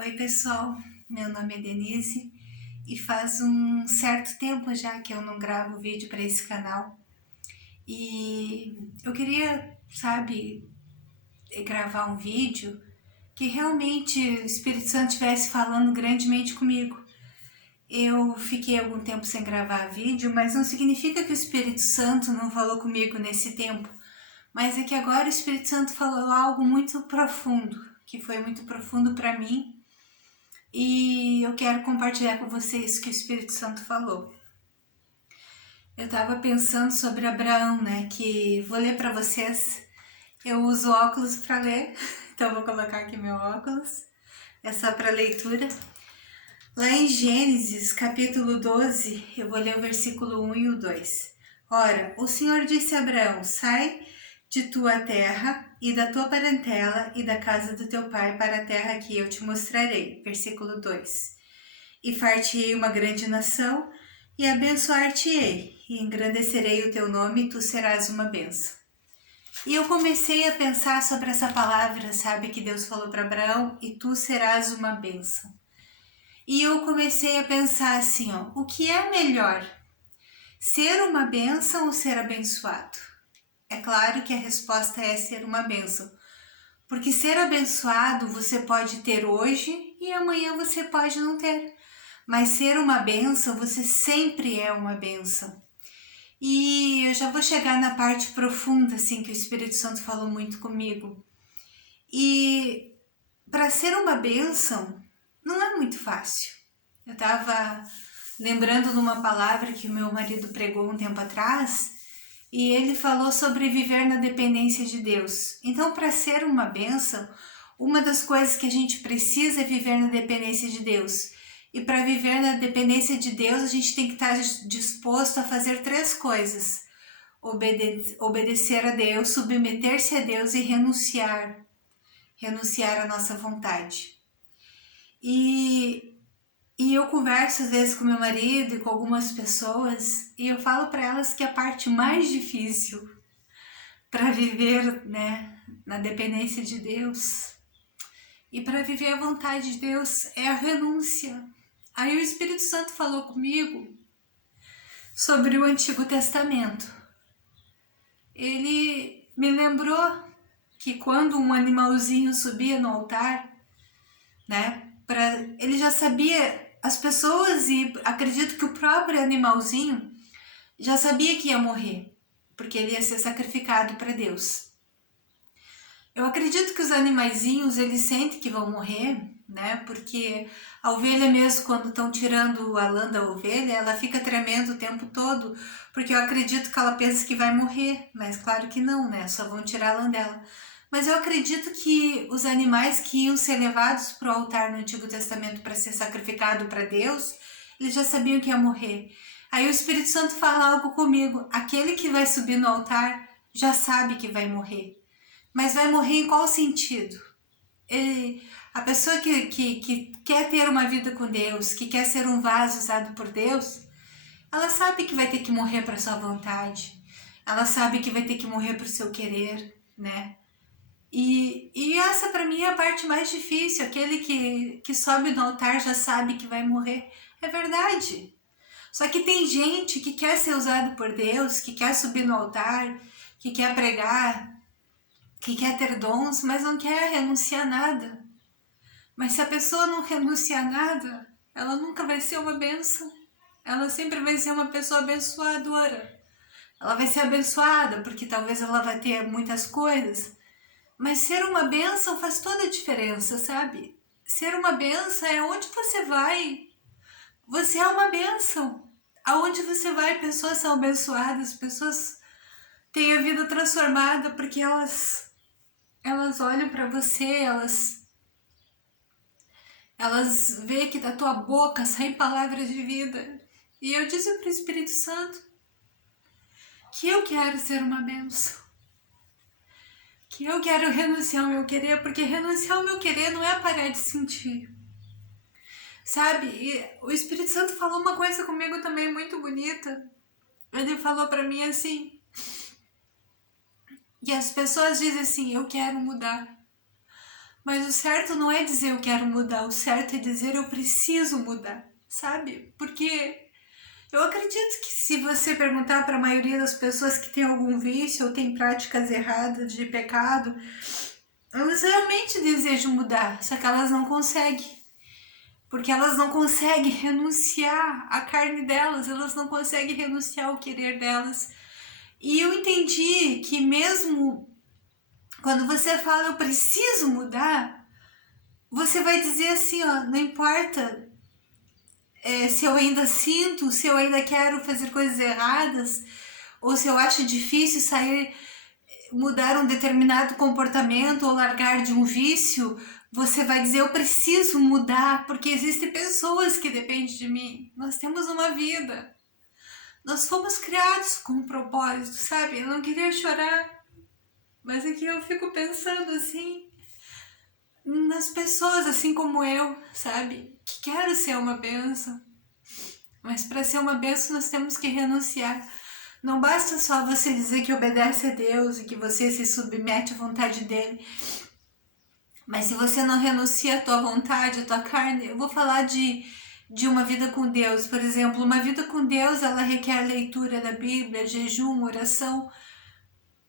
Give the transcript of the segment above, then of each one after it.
Oi, pessoal. Meu nome é Denise e faz um certo tempo já que eu não gravo vídeo para esse canal. E eu queria, gravar um vídeo que realmente o Espírito Santo estivesse falando grandemente comigo. Eu fiquei algum tempo sem gravar vídeo, mas não significa que o Espírito Santo não falou comigo nesse tempo. Mas é que agora o Espírito Santo falou algo muito profundo, que foi muito profundo para mim. E eu quero compartilhar com vocês o que o Espírito Santo falou. Eu estava pensando sobre Abraão, né? Que vou ler para vocês. Eu uso óculos para ler, então vou colocar aqui meu óculos. É só para leitura. Lá em Gênesis, capítulo 12, eu vou ler o versículo 1 e o 2. Ora, o Senhor disse a Abraão: sai de tua terra e da tua parentela e da casa do teu pai para a terra que eu te mostrarei. Versículo 2. E far-te-ei uma grande nação, e abençoar-te-ei, e engrandecerei o teu nome, e tu serás uma bênção. E eu comecei a pensar sobre essa palavra, que Deus falou para Abraão, e tu serás uma bênção. E eu comecei a pensar assim, o que é melhor? Ser uma bênção ou ser abençoado? É claro que a resposta é ser uma bênção. Porque ser abençoado você pode ter hoje e amanhã você pode não ter. Mas ser uma bênção, você sempre é uma bênção. E eu já vou chegar na parte profunda, assim, que o Espírito Santo falou muito comigo. E para ser uma bênção, não é muito fácil. Eu estava lembrando de uma palavra que o meu marido pregou um tempo atrás, e ele falou sobre viver na dependência de Deus. Então, para ser uma bênção, uma das coisas que a gente precisa é viver na dependência de Deus. E para viver na dependência de Deus, a gente tem que estar disposto a fazer três coisas: obedecer a Deus, submeter-se a Deus e renunciar à nossa vontade. E eu converso às vezes com meu marido e com algumas pessoas e eu falo para elas que a parte mais difícil para viver, né, na dependência de Deus e para viver a vontade de Deus é a renúncia. Aí o Espírito Santo falou comigo sobre o Antigo Testamento. Ele me lembrou que quando um animalzinho subia no altar, né, ele já sabia, as pessoas, e acredito que o próprio animalzinho já sabia que ia morrer, porque ele ia ser sacrificado para Deus. Eu acredito que os animaizinhos, eles sentem que vão morrer, né? Porque a ovelha mesmo, quando estão tirando a lã da ovelha, ela fica tremendo o tempo todo, porque eu acredito que ela pensa que vai morrer, mas claro que não, né? Só vão tirar a lã dela. Mas eu acredito que os animais que iam ser levados para o altar no Antigo Testamento para ser sacrificado para Deus, eles já sabiam que ia morrer. Aí o Espírito Santo fala algo comigo: aquele que vai subir no altar já sabe que vai morrer. Mas vai morrer em qual sentido? A pessoa que quer ter uma vida com Deus, que quer ser um vaso usado por Deus, ela sabe que vai ter que morrer para sua vontade. Ela sabe que vai ter que morrer para o seu querer, né? E essa para mim é a parte mais difícil. Aquele que sobe no altar já sabe que vai morrer. É verdade. Só que tem gente que quer ser usado por Deus, que quer subir no altar, que quer pregar, que quer ter dons, mas não quer renunciar a nada. Mas se a pessoa não renunciar a nada, ela nunca vai ser uma bênção. Ela sempre vai ser uma pessoa abençoadora. Ela vai ser abençoada porque talvez ela vai ter muitas coisas. Mas ser uma bênção faz toda a diferença, sabe? Ser uma bênção é onde você vai. Você é uma bênção. Aonde você vai, pessoas são abençoadas, pessoas têm a vida transformada porque elas olham para você, elas veem que da tua boca saem palavras de vida. E eu disse para o Espírito Santo que eu quero ser uma bênção, que eu quero renunciar ao meu querer, porque renunciar ao meu querer não é parar de sentir, sabe? E o Espírito Santo falou uma coisa comigo também muito bonita. Ele falou para mim assim, e as pessoas dizem assim: eu quero mudar, Mas o certo não é dizer eu quero mudar, o certo é dizer eu preciso mudar, sabe? Porque eu acredito que se você perguntar para a maioria das pessoas que tem algum vício ou tem práticas erradas de pecado, elas realmente desejam mudar, só que elas não conseguem. Porque elas não conseguem renunciar à carne delas, elas não conseguem renunciar ao querer delas. E eu entendi que mesmo quando você fala eu preciso mudar, você vai dizer assim, ó, não importa se eu ainda sinto, se eu ainda quero fazer coisas erradas, ou se eu acho difícil sair, mudar um determinado comportamento ou largar de um vício, você vai dizer eu preciso mudar, porque existem pessoas que dependem de mim. Nós temos uma vida. Nós fomos criados com um propósito, sabe? Eu não queria chorar, mas aqui eu fico pensando assim, nas pessoas assim como eu, sabe? Que quero ser uma bênção. Mas para ser uma bênção nós temos que renunciar. Não basta só você dizer que obedece a Deus e que você se submete à vontade dele. Mas se você não renuncia à tua vontade, à tua carne, eu vou falar de uma vida com Deus. Por exemplo, uma vida com Deus, ela requer leitura da Bíblia, jejum, oração.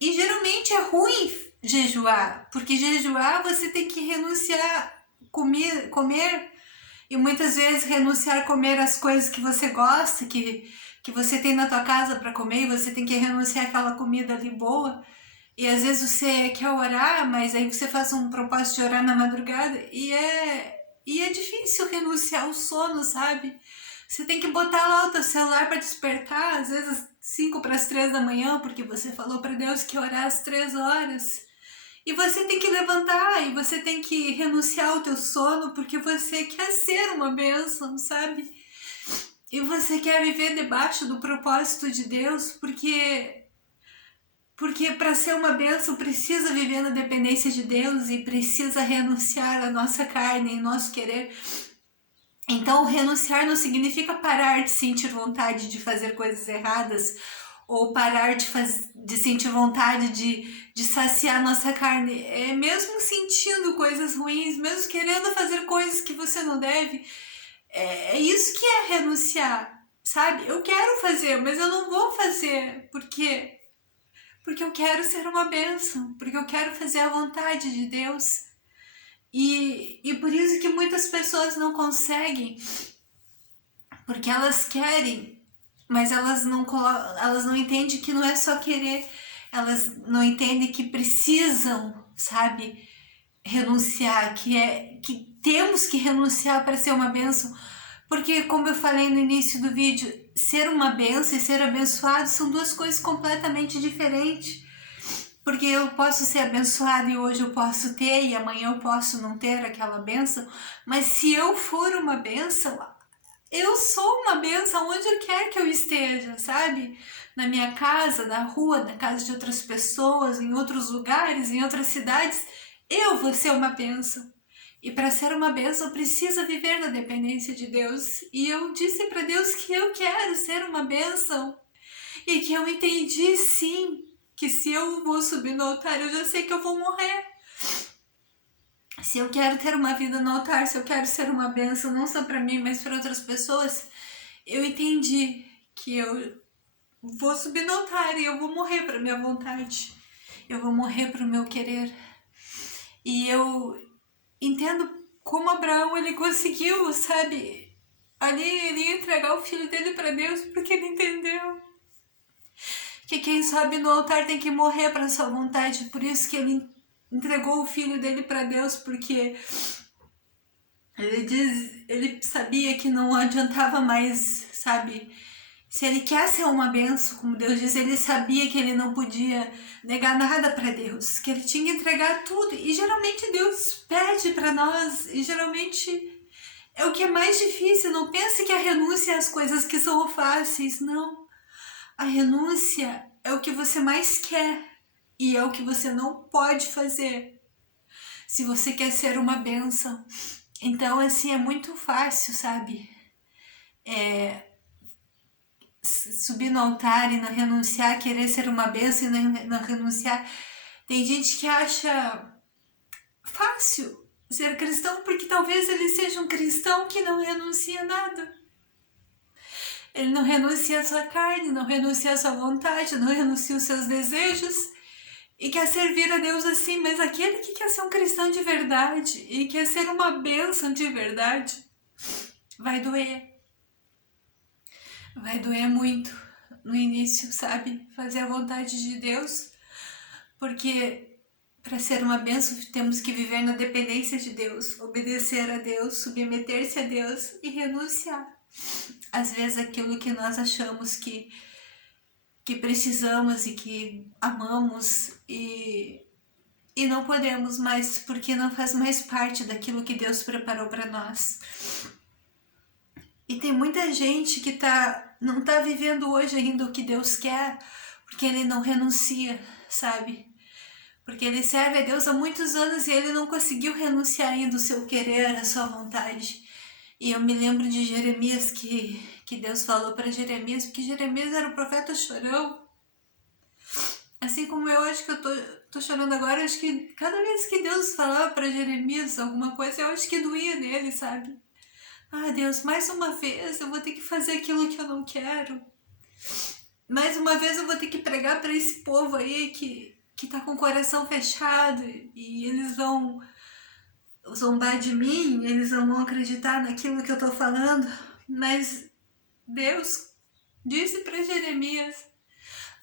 E geralmente é ruim jejuar, porque jejuar você tem que renunciar comer e muitas vezes renunciar a comer as coisas que você gosta, que você tem na tua casa para comer, e você tem que renunciar àquela comida ali boa. E às vezes você quer orar, mas aí você faz um propósito de orar na madrugada e é difícil renunciar ao sono, sabe? Você tem que botar lá o teu celular para despertar, às vezes 5 para as 3 da manhã, porque você falou para Deus que orar às 3 horas. E você tem que levantar e você tem que renunciar ao teu sono porque você quer ser uma bênção, sabe? E você quer viver debaixo do propósito de Deus porque para ser uma bênção precisa viver na dependência de Deus e precisa renunciar à nossa carne e nosso querer. Então, renunciar não significa parar de sentir vontade de fazer coisas erradas ou parar de sentir vontade de saciar nossa carne. É mesmo sentindo coisas ruins, mesmo querendo fazer coisas que você não deve. É isso que é renunciar, sabe? Eu quero fazer, mas eu não vou fazer. Por quê? Porque eu quero ser uma bênção, porque eu quero fazer a vontade de Deus. E por isso que muitas pessoas não conseguem, porque elas querem, mas elas não entendem que não é só querer, elas não entendem que precisam, sabe, renunciar, que temos que renunciar para ser uma bênção, porque como eu falei no início do vídeo, ser uma bênção e ser abençoado são duas coisas completamente diferentes. Porque eu posso ser abençoada e hoje eu posso ter e amanhã eu posso não ter aquela bênção, mas se eu for uma bênção, eu sou uma bênção onde quer que eu esteja, sabe? Na minha casa, na rua, na casa de outras pessoas, em outros lugares, em outras cidades, eu vou ser uma bênção. E para ser uma bênção precisa viver na dependência de Deus. E eu disse para Deus que eu quero ser uma bênção. E que eu entendi sim que se eu vou subir no altar, eu já sei que eu vou morrer. Se eu quero ter uma vida no altar, se eu quero ser uma bênção, não só para mim, mas para outras pessoas, eu entendi que eu vou subir no altar e eu vou morrer para minha vontade. Eu vou morrer para o meu querer. E eu entendo como Abraão ele conseguiu, sabe? Ali ele ia entregar o filho dele para Deus porque ele entendeu que quem sobe no altar tem que morrer para sua vontade. Por isso que ele entregou o filho dele para Deus, porque ele sabia que não adiantava mais, sabe? Se ele quer ser uma benção, como Deus diz, ele sabia que ele não podia negar nada para Deus, que ele tinha que entregar tudo. E geralmente Deus pede para nós, e geralmente é o que é mais difícil. Não pense que a renúncia é as coisas que são fáceis, não. A renúncia é o que você mais quer e é o que você não pode fazer se você quer ser uma bênção. Então, assim, é muito fácil, sabe? Subir no altar e não renunciar, querer ser uma bênção e não renunciar. Tem gente que acha fácil ser cristão, porque talvez ele seja um cristão que não renuncia a nada. Ele não renuncia à sua carne, não renuncia à sua vontade, não renuncia aos seus desejos e quer servir a Deus assim. Mas aquele que quer ser um cristão de verdade e quer ser uma bênção de verdade, vai doer. Vai doer muito no início, sabe? Fazer a vontade de Deus, porque para ser uma bênção temos que viver na dependência de Deus, obedecer a Deus, submeter-se a Deus e renunciar. Às vezes aquilo que nós achamos que precisamos e que amamos e não podemos mais, porque não faz mais parte daquilo que Deus preparou para nós. E tem muita gente que não tá vivendo hoje ainda o que Deus quer, porque ele não renuncia, sabe? Porque ele serve a Deus há muitos anos e ele não conseguiu renunciar ainda o seu querer, a sua vontade. E eu me lembro de Jeremias, que Deus falou para Jeremias, porque Jeremias era o profeta chorão. Assim como eu acho que eu tô chorando agora, acho que cada vez que Deus falava para Jeremias alguma coisa, eu acho que doía nele, sabe? Ah, Deus, mais uma vez eu vou ter que fazer aquilo que eu não quero. Mais uma vez eu vou ter que pregar para esse povo aí que tá com o coração fechado e eles vão zombar de mim, eles não vão acreditar naquilo que eu tô falando. Mas Deus disse para Jeremias,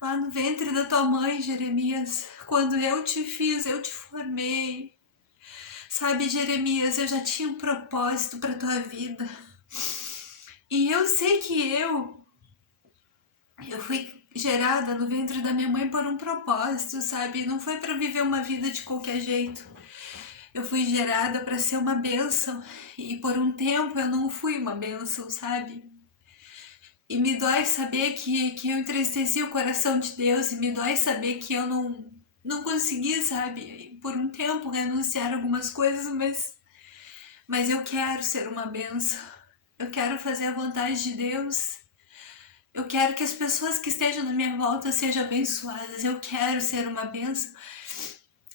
lá no ventre da tua mãe, Jeremias, quando eu te fiz, eu te formei. Sabe, Jeremias, eu já tinha um propósito para tua vida. E eu sei que eu fui gerada no ventre da minha mãe por um propósito, sabe? Não foi para viver uma vida de qualquer jeito. Eu fui gerada para ser uma bênção e por um tempo eu não fui uma bênção, sabe? E me dói saber que eu entristeci o coração de Deus e me dói saber que eu não consegui, sabe? Por um tempo renunciar a algumas coisas, mas eu quero ser uma bênção. Eu quero fazer a vontade de Deus. Eu quero que as pessoas que estejam na minha volta sejam abençoadas. Eu quero ser uma bênção.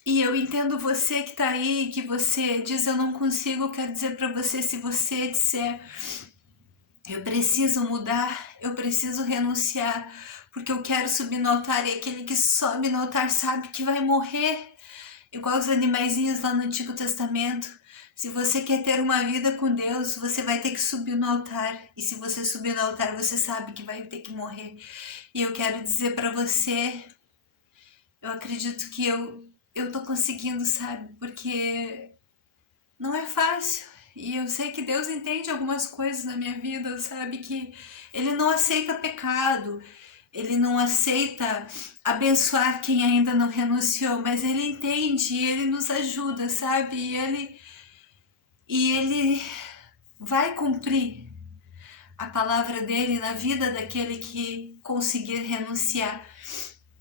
E eu entendo você que tá aí, que você diz eu não consigo, eu quero dizer para você, se você disser eu preciso mudar, eu preciso renunciar, porque eu quero subir no altar e aquele que sobe no altar sabe que vai morrer, igual os animaizinhos lá no Antigo Testamento. Se você quer ter uma vida com Deus, você vai ter que subir no altar. E se você subir no altar, você sabe que vai ter que morrer. E eu quero dizer para você, eu acredito que eu tô conseguindo, sabe? Porque não é fácil. E eu sei que Deus entende algumas coisas na minha vida, sabe? Que Ele não aceita pecado. Ele não aceita abençoar quem ainda não renunciou. Mas Ele entende e Ele nos ajuda, sabe? E Ele vai cumprir a palavra dele na vida daquele que conseguir renunciar.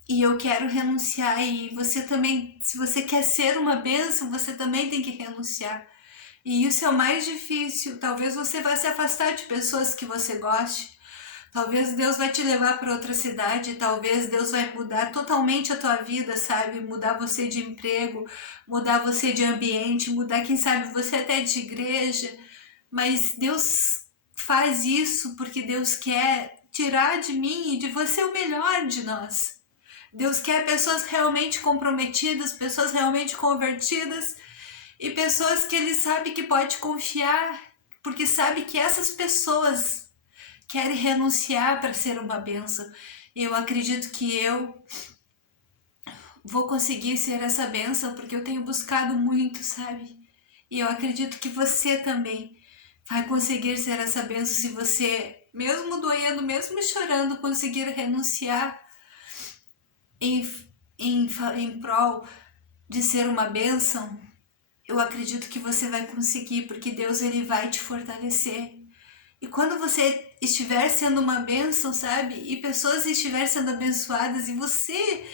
E eu quero renunciar, e você também, se você quer ser uma bênção, você também tem que renunciar. E isso é o mais difícil. Talvez você vai se afastar de pessoas que você goste. Talvez Deus vai te levar para outra cidade, talvez Deus vai mudar totalmente a tua vida, sabe? Mudar você de emprego, mudar você de ambiente, mudar, quem sabe, você até de igreja. Mas Deus faz isso porque Deus quer tirar de mim e de você o melhor de nós. Deus quer pessoas realmente comprometidas, pessoas realmente convertidas e pessoas que Ele sabe que pode confiar, porque sabe que essas pessoas querem renunciar para ser uma bênção. E eu acredito que eu vou conseguir ser essa bênção porque eu tenho buscado muito, sabe? E eu acredito que você também vai conseguir ser essa bênção se você, mesmo doendo, mesmo chorando, conseguir renunciar em prol de ser uma bênção. Eu acredito que você vai conseguir, porque Deus ele vai te fortalecer. E quando você estiver sendo uma bênção, sabe? E pessoas estiverem sendo abençoadas e você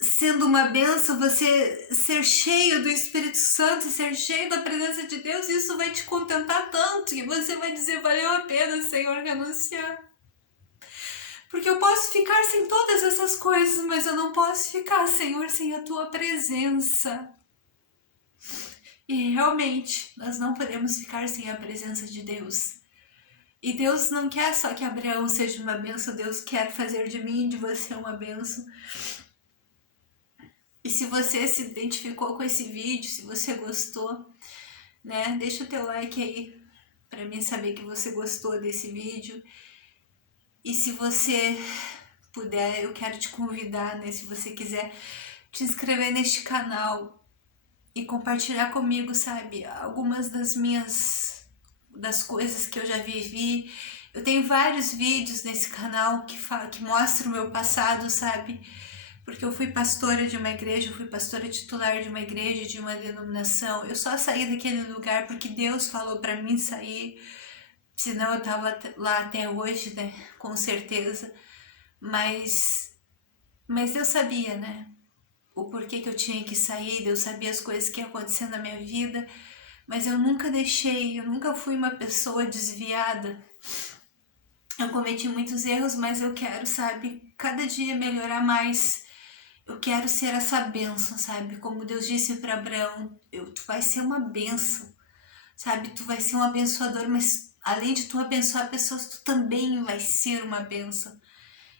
sendo uma bênção, você ser cheio do Espírito Santo, ser cheio da presença de Deus, isso vai te contentar tanto e você vai dizer, valeu a pena, Senhor, renunciar. Porque eu posso ficar sem todas essas coisas, mas eu não posso ficar, Senhor, sem a Tua presença. E realmente, nós não podemos ficar sem a presença de Deus. E Deus não quer só que Abraão seja uma bênção, Deus quer fazer de mim e de você uma bênção. E se você se identificou com esse vídeo, se você gostou, né, deixa o teu like aí para mim saber que você gostou desse vídeo. E se você puder, eu quero te convidar, né, se você quiser, te inscrever neste canal e compartilhar comigo, sabe, algumas das coisas que eu já vivi. Eu tenho vários vídeos nesse canal que mostram o meu passado, sabe? Porque eu fui pastora de uma igreja, eu fui pastora titular de uma igreja, de uma denominação. Eu só saí daquele lugar porque Deus falou para mim sair, senão eu tava lá até hoje, né? Com certeza. Mas Deus sabia, né? O porquê que eu tinha que sair, Deus sabia as coisas que iam acontecer na minha vida, mas eu nunca deixei, eu nunca fui uma pessoa desviada. Eu cometi muitos erros, mas eu quero, sabe, cada dia melhorar mais. Eu quero ser essa bênção, sabe? Como Deus disse para Abraão, tu vai ser uma bênção, sabe? Tu vai ser um abençoador, mas além de tu abençoar pessoas, tu também vai ser uma bênção.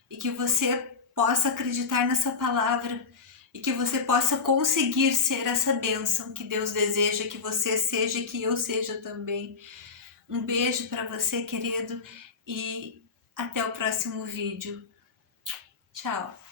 E que você possa acreditar nessa palavra e que você possa conseguir ser essa bênção que Deus deseja que você seja e que eu seja também. Um beijo para você, querido, e até o próximo vídeo. Tchau!